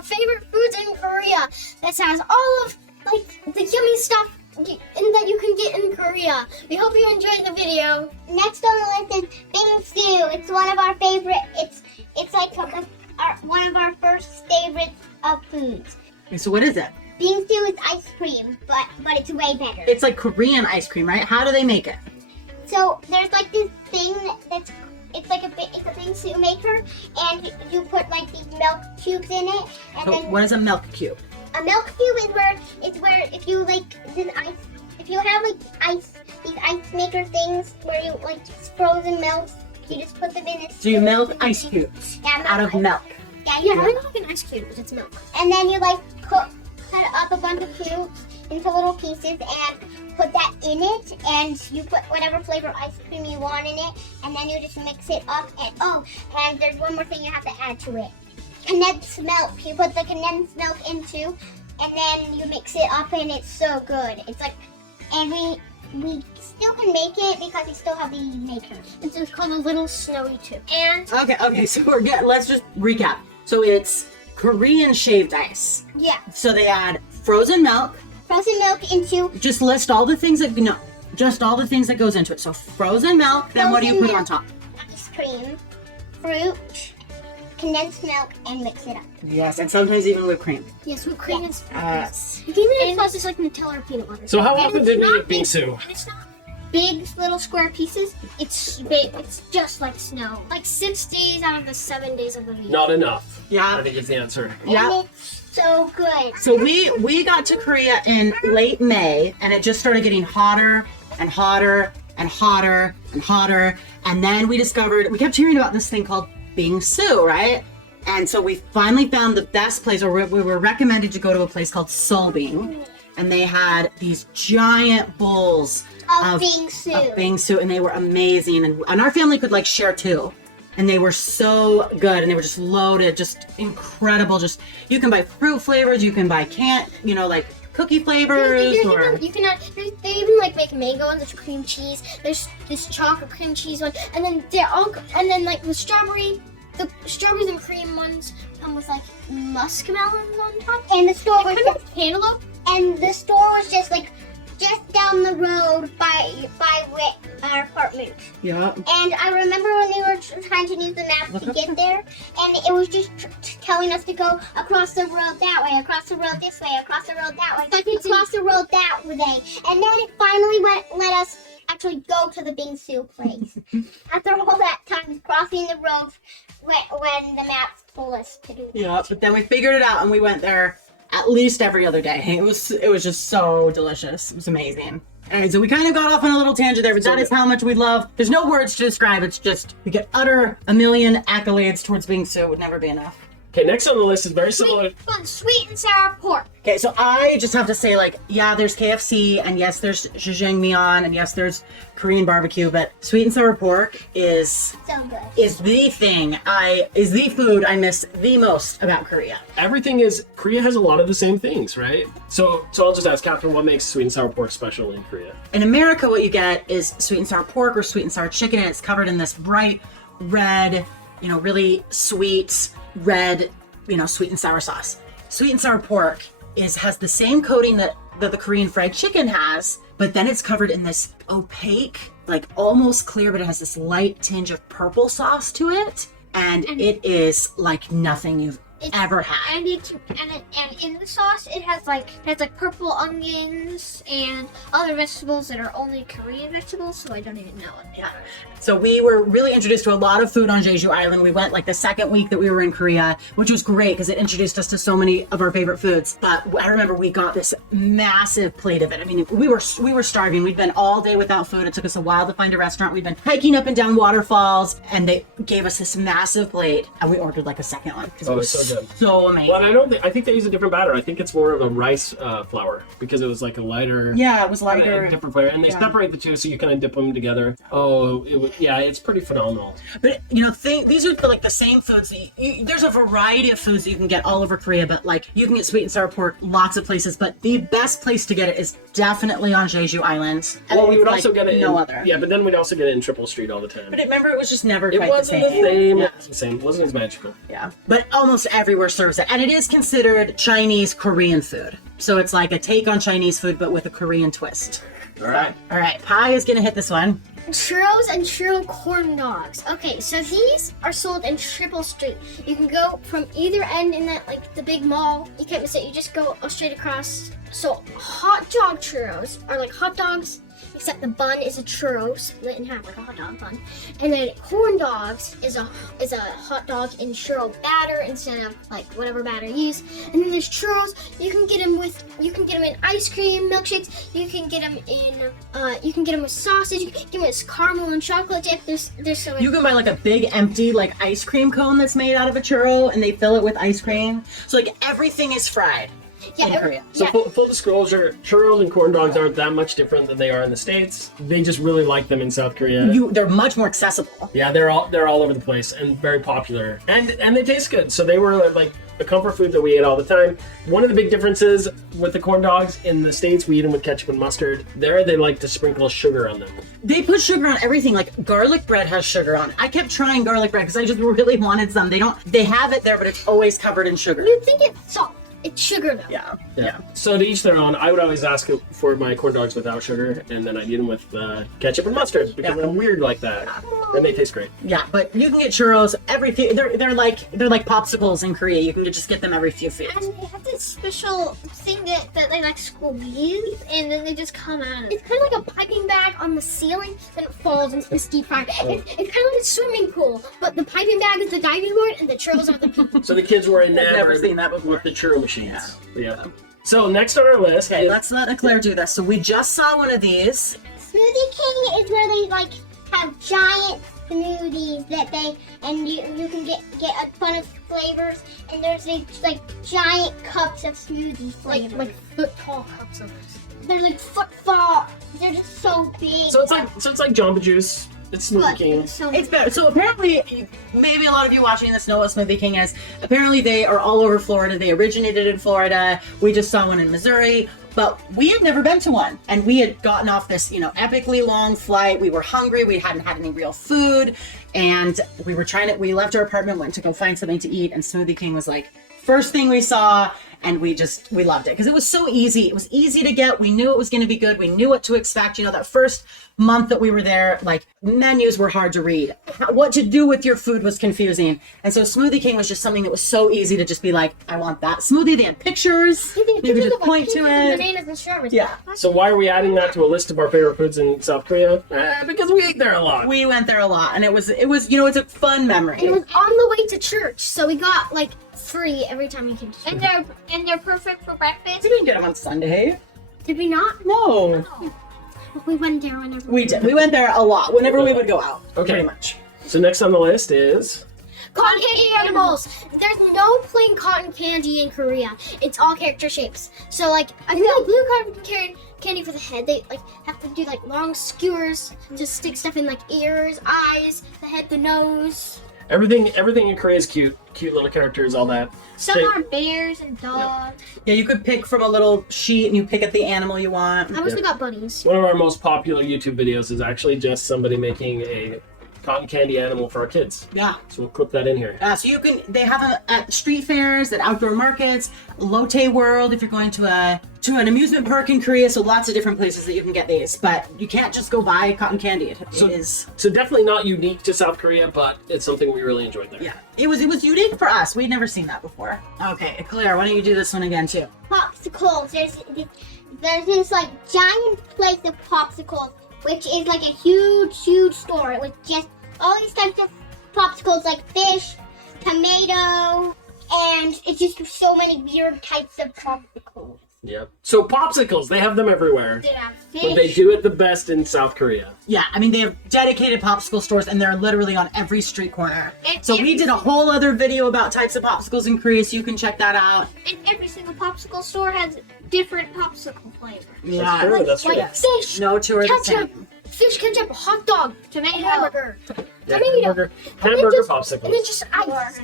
our favorite foods in Korea. This has all of like the yummy stuff that you can get in Korea. We hope you enjoyed the video. Next on the list is Bingsu. It's one of our favorite. It's like one of our first favorites of foods. So what is it? Bingsu is ice cream, but it's way better. It's like Korean ice cream, right? How do they make it? So there's like this thing it's a Bingsu maker, and you put like these milk cubes in it, and So then what is a milk cube? a milk cube is where if you like if you have like these ice maker things where you like frozen milk, you just put them in this. So you melt ice cubes out of milk. Yeah, I don't like an ice cube, but it's milk. and then you like cut up a bunch of cubes into little pieces and put that in it, and you put whatever flavor ice cream you want in it, and then you just mix it up. And there's one more thing you have to add to it: condensed milk. You put the condensed milk into, and then you mix it up, and it's so good. It's like, and we still can make it because we still have the maker. It's just called a little snowy tube. And Okay, so let's just recap. So it's Korean shaved ice. Yeah, So they add frozen milk. frozen milk into Just list all the things that goes into it. So frozen milk, then what do you put on top? ice cream, fruit, condensed milk, and mix it up. Yes, and sometimes even whipped cream. yes, whipped cream is Yes. you can even add sauces like Nutella or peanut butter. So how And often it's did we not eat Bingsu? And it's not big little square pieces. It's big. It's just like snow. Like 6 days out of the 7 days of the week. Not enough. I Yeah. think is the answer. Yeah. And it's so good. So we got to Korea in late May, and it just started getting hotter and hotter and hotter and hotter. And then we kept hearing about this thing called Bingsu, right? And so we finally found the best place, or we were recommended to go to a place called Solbing, and they had these giant bowls Of Bingsu. of Bingsu, and they were amazing. And our family could like share too. And they were so good, and they were just loaded, just incredible. Just you can buy fruit flavors, you can buy like cookie flavors, or They even like make mango ones. There's cream cheese. There's this chocolate cream cheese one, and then like the strawberries and cream ones come with like muskmelons on top. And the store was Kind just, of cantaloupe. and the store was just down the road by our apartment. yeah. And I remember when we were trying to use the map to get there, and it was just telling us to go across the road that way, across the road this way, across the road that way, across the road that way. And then it finally let us actually go to the Bingsu place. After all that time crossing the road when the maps told us to do that. Yeah, but then we figured it out, and we went there at least every other day. It was just so delicious. It was amazing. Alright, so we kind of got off on a little tangent there, but that is how much we love. There's no words to describe. It's just we could utter a million accolades towards Bingsu. It would never be enough. Okay, next on the list is very similar. Sweet and sour pork. Okay, so I just have to say, yeah, there's KFC, and yes, there's jjajangmyeon, and yes, there's Korean barbecue, but sweet and sour pork is So good. is the food I miss the most about Korea. Korea has a lot of the same things, right? So I'll just ask Catherine, what makes sweet and sour pork special in Korea? In America, what you get is sweet and sour pork or sweet and sour chicken, and it's covered in this bright red, really sweet red, sweet and sour sauce. Sweet and sour pork has the same coating that the Korean fried chicken has, but then it's covered in this opaque, like almost clear, but it has this light tinge of purple sauce to it, and it is like nothing you've ever had. And in the sauce, it has like purple onions and other vegetables that are only Korean vegetables, so I don't even know what they are. So we were really introduced to a lot of food on Jeju Island. We went like the second week that we were in Korea, which was great because it introduced us to so many of our favorite foods. But I remember we got this massive plate of it. I mean, we were starving. We'd been all day without food. It took us a while to find a restaurant. We'd been hiking up and down waterfalls, and they gave us this massive plate, and we ordered like a second one because it was it's so good. so amazing. Well, I think they use a different batter. I think it's more of a rice flour because it was like a lighter. Yeah, it was lighter. Different flavor, and they separate the two so you kind of dip them together. It's pretty phenomenal. But these are like the same foods. There's a variety of foods that you can get all over Korea, but like you can get sweet and sour pork lots of places. But the best place to get it is definitely on Jeju Island. Well, we would It's, also get it no in, other. Yeah, but then we'd also get it in Triple Street all the time. But remember, it was just never It quite wasn't the same. the same. Yeah. It wasn't the same. It wasn't as magical. Yeah. But almost everywhere serves it. And it is considered Chinese Korean food. So it's like a take on Chinese food, but with a Korean twist. All right. All right, Pie is gonna hit this one. Churros and churro corn dogs. Okay, so these are sold in Triple Street. You can go from either end in that, like, the big mall. You can't miss it. You just go straight across. So hot dog churros are like hot dogs, except the bun is a churro split in half like a hot dog bun. And then corn dogs is a hot dog in churro batter instead of like whatever batter you use. And then there's churros. You can get them in ice cream milkshakes. You can get them with sausage. You can get them with caramel and chocolate dip. There's so many. You can buy like a big empty like ice cream cone that's made out of a churro, and they fill it with ice cream. So like everything is fried in Korea. So full disclosure, churros and corn dogs aren't that much different than they are in the States. They just really like them in South Korea. They're much more accessible. Yeah, they're all over the place and very popular. And they taste good. So they were like the comfort food that we ate all the time. One of the big differences with the corn dogs in the States, we eat them with ketchup and mustard. There, they like to sprinkle sugar on them. They put sugar on everything. Like garlic bread has sugar on it. I kept trying garlic bread because I just really wanted some. They have it there, but it's always covered in sugar. You'd think it's salt. It's sugar though. Yeah. So to each their own. I would always ask for my corn dogs without sugar, and then I eat them with ketchup and mustard because I'm weird like that, and they taste great. Yeah, but you can get churros every few. They're like popsicles in Korea. You can just get them every few feet. And they have this special thing that they like squeeze, and then they just come out of it. It's kind of like a piping bag on the ceiling, then it falls into this deep fryer. It's kind of like a swimming pool, but the piping bag is the diving board, and the churros are the people. So the kids were enamored Never seen that before. with the churro machines. Yeah. So next on our list, Okay, let's let Eclair do this. So we just saw one of these. Smoothie King is where they like have giant smoothies that you can get a ton of flavors, and there's these like giant cups of smoothie flavors. like foot tall cups of They're like foot tall. They're just so big. so it's like Jamba Juice. It's Smoothie King. It's better. So apparently, maybe a lot of you watching this know what Smoothie King is. Apparently, they are all over Florida. They originated in Florida. We just saw one in Missouri, but we had never been to one. And we had gotten off this, epically long flight. We were hungry. We hadn't had any real food, and we left our apartment, went to go find something to eat, and Smoothie King was like first thing we saw. And we loved it because it was so easy. It was easy to get. We knew it was going to be good. We knew what to expect. That first month that we were there, like menus were hard to read. What to do with your food was confusing. And so Smoothie King was just something that was so easy to just be like, I want that smoothie. They had pictures. You could just point to it. Bananas and strawberries. Yeah. So why are we adding that to a list of our favorite foods in South Korea? Because we ate there a lot. We went there a lot, and it was it's a fun memory. It was on the way to church, so we got like free every time we came to church. And they're perfect for breakfast. We didn't get them on Sunday. Did we not? No. We went there whenever We did. We went there a lot whenever we would go out. Okay. Pretty much. So next on the list is Cotton candy animals. There's no plain cotton candy in Korea. It's all character shapes. So like I feel like blue cotton candy for the head. They like have to do like long skewers to stick stuff in like ears, eyes, the head, the nose. everything in Korea is cute little characters, all that. Some Say- are bears and dogs. Yeah, you could pick from a little sheet and you pick up the animal you want. I wish we got bunnies. One of our most popular YouTube videos is actually just somebody making a cotton candy animal for our kids. Yeah. So we'll clip that in here. So they have them at street fairs, at outdoor markets, Lotte World if you're going to an amusement park in Korea. So lots of different places that you can get these, but you can't just go buy cotton candy. It is. So definitely not unique to South Korea, but it's something we really enjoyed there. Yeah, it was unique for us. We'd never seen that before. Okay, Claire, why don't you do this one again too? Popsicles. There's this like giant place of popsicles, which is like a huge store with just all these types of popsicles, like fish, tomato, and it's just so many weird types of popsicles. Yep. So popsicles, they have them everywhere. They have fish. But they do it the best in South Korea. Yeah, I mean, they have dedicated popsicle stores, and they're literally on every street corner. And So we did a whole other video about types of popsicles in Korea, so you can check that out. And every single popsicle store has different popsicle flavors. Yeah, true, that's like true. fish, no two are the ketchup, same. fish ketchup, hot dog, Tomato. hamburger, Yeah, tomato, hamburger and then popsicles. just ice,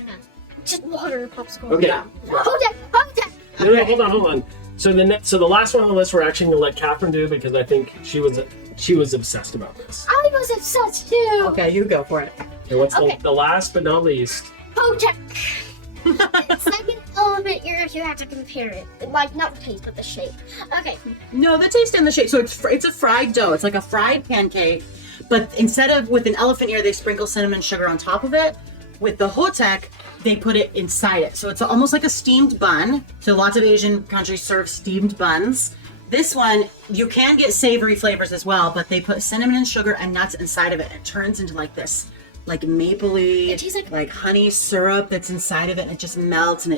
just water popsicle. Okay. Yeah. Hotteok. No, hold on. So the last one on the list we're actually gonna let Catherine do because I think she was obsessed about this. I was obsessed too. Okay, you go for it. Okay, what's Okay. the last but not least? Hotteok. It's like an elephant ear if you have to compare it. Like, not the taste, but the shape. Okay. No, the taste and the shape. So it's a fried dough. It's like a fried pancake, but instead of with an elephant ear, they sprinkle cinnamon sugar on top of it. With the Hotteok, they put it inside it. So it's almost like a steamed bun. So lots of Asian countries serve steamed buns. This one, you can get savory flavors as well, but they put cinnamon and sugar and nuts inside of it. It turns into like this, like mapley, It tastes like honey syrup that's inside of it, and it just melts, and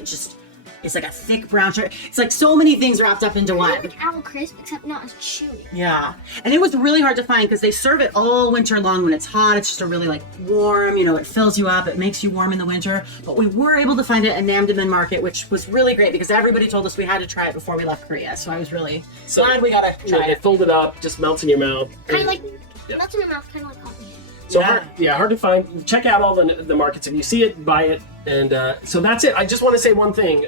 it's like a thick brown sugar. It's like so many things wrapped up into one. Like apple crisp, except not as chewy. Yeah, and it was really hard to find because they serve it all winter long when it's hot. It's just a really like warm, it fills you up. It makes you warm in the winter. But we were able to find it at Namdaemun Market, which was really great because everybody told us we had to try it before we left Korea. So I was really glad we got to try They it. fold it up, just melts in your mouth. Kind of like, Yep. melts in my mouth, kind of like coffee. So Yeah. hard to find. Check out all the markets. If you see it, buy it. And so that's it. I just want to say one thing,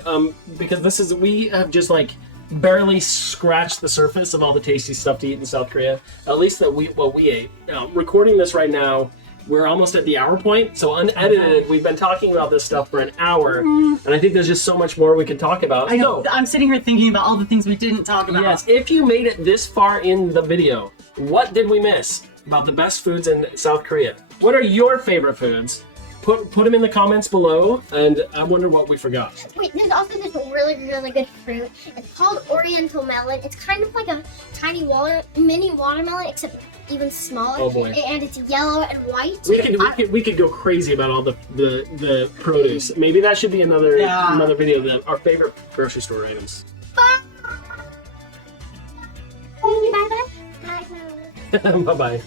because we have just like barely scratched the surface of all the tasty stuff to eat in South Korea. At least what we ate. Recording this right now, we're almost at the hour point. So unedited, we've been talking about this stuff for an hour, and I think there's just so much more we can talk about. I know. I'm sitting here thinking about all the things we didn't talk about. Yes, if you made it this far in the video, what did we miss about the best foods in South Korea? What are your favorite foods? Put them in the comments below, and I wonder what we forgot. Wait, there's also this really, really good fruit. It's called Oriental melon. It's kind of like a tiny mini watermelon, except even smaller. Oh, boy. And it's yellow and white. We could go crazy about all the produce. Maybe that should be another video. Our favorite grocery store items. Bye-bye. Bye. Bye bye.